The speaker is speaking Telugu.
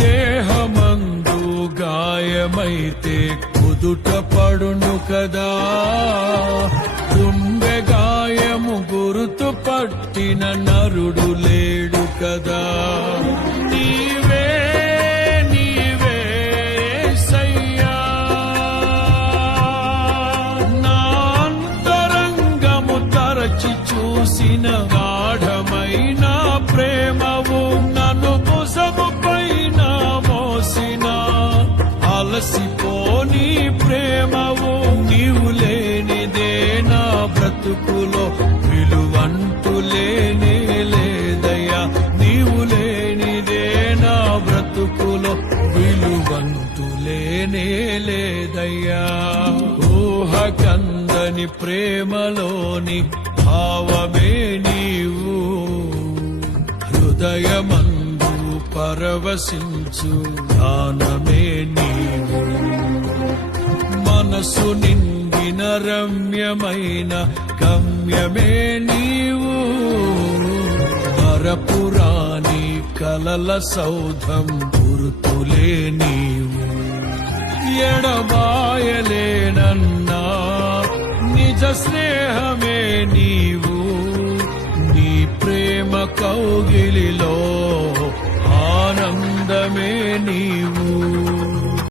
దేహమందు గాయమైతే కుదుట పడును కదా, గుండె గాయము గురుతు పట్టిన నరుడు లేడు కదా. నీవే నీవే యేసయ్యా, నా అంతరంగము తరచి చూసిన గాఢమైన ప్రేమవు, నన్ను భుజము పైన మోసిన అలసిపోని ప్రేమవు. నీవు లేనిదే నా బ్రతుకులో విలువంటూ లేనే లేదయ్యా, నీవు లేనిదే నా బ్రతుకులో విలువంటూ లేనే లేదయ్యా. ఊహకందని ప్రేమలోని భావమే నీవు, హృదయమందు పరవశించు గానమే నీవు. మనసు నిండిన రమ్యమైన గమ్యమే నీవు, మరపురాని కలల సౌధం గుర్తులే నీవు. ఎడబాయలేనన్నా నిజ స్నేహమే నీ